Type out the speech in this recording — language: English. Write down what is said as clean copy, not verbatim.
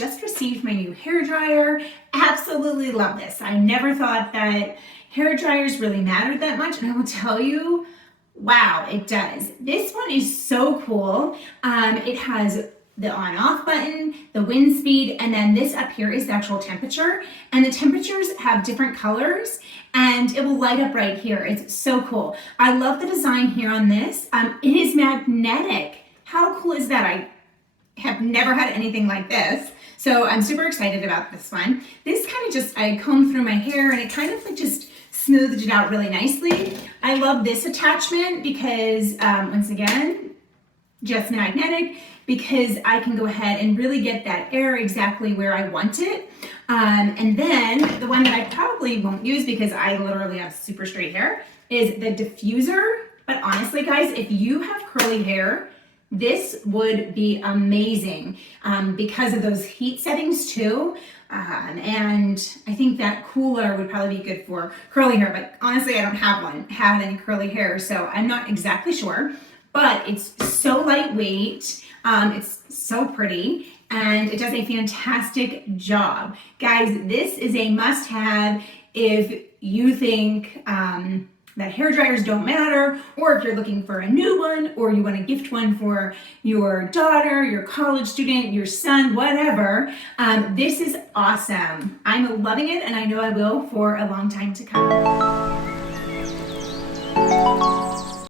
just received my new hair dryer. Absolutely love this. I never thought that hair dryers really mattered that much, and I will tell you, wow, it does. This one is so cool. It has the on-off button, the wind speed, and then this up here is the actual temperature. And the temperatures have different colors and it will light up right here. It's so cool. I love the design here on this. It is magnetic. How cool is that? I have never had anything like this. So I'm super excited about this one. This kind of just, I combed through my hair and it kind of like just smoothed it out really nicely. I love this attachment because once again, just magnetic, because I can go ahead and really get that air exactly where I want it. And then the one that I probably won't use because I literally have super straight hair is the diffuser. But honestly, guys, if you have curly hair, this would be amazing because of those heat settings too. And I think that cooler would probably be good for curly hair, but honestly, I don't have any curly hair, so I'm not exactly sure, but it's so lightweight. It's so pretty and it does a fantastic job. Guys, this is a must-have if you think that hair dryers don't matter, or if you're looking for a new one, or you want to gift one for your daughter, your college student, your son, whatever. This is awesome. I'm loving it and I know I will for a long time to come.